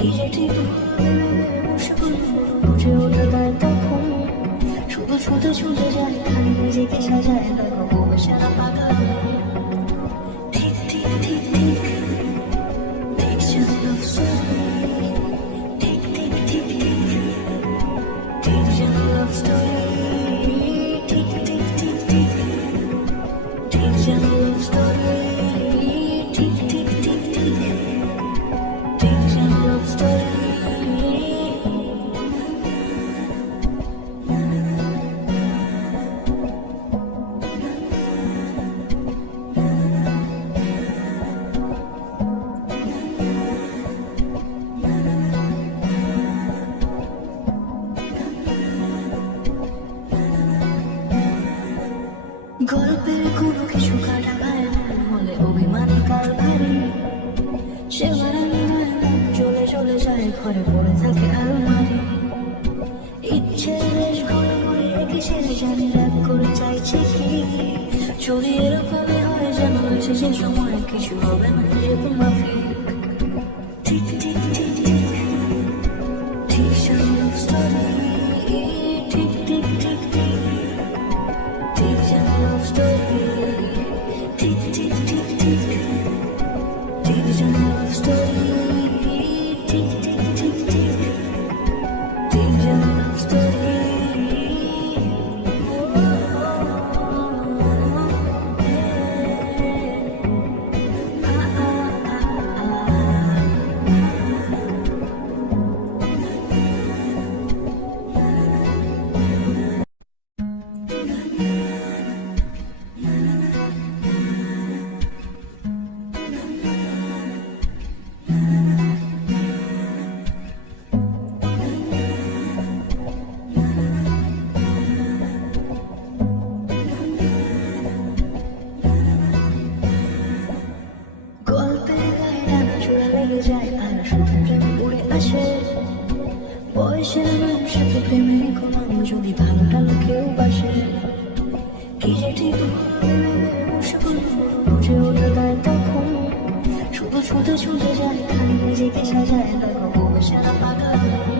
টানা কেউ বাসে কি যে ঠিক বুঝে ওঠা দেয় তখন শুধু ছুটে ছুটে যায় খালি নিজেকে সাজায় দেখো বউ সারা পাগল ঠিক গল্পের কোনো কিছু কাটা পায় হলে সে চলে চলে যায়, ঘরে পড়ে থাকে আলমারি। ইচ্ছে বেশ ঘরে ঘরে জানি রাগ করে চাইছে কি? এরকমই হয় যেন এসেছে সময়, কিছু হবে না মাফিক। ঠিক ঠিক ঠিক ঠিক ঠিক ঠিক ঠিক ঠিক ঠিক love story. আসে বয়সের মানুষকে প্রেমের কোনো যদি ভালো টালো কেউ বাসে কি যে ঠিক বুঝে ওঠা দেয় তখন শুধু শুধু ছুটে যায় খালি নিজেকে সাজায় দেখো সারা পাগল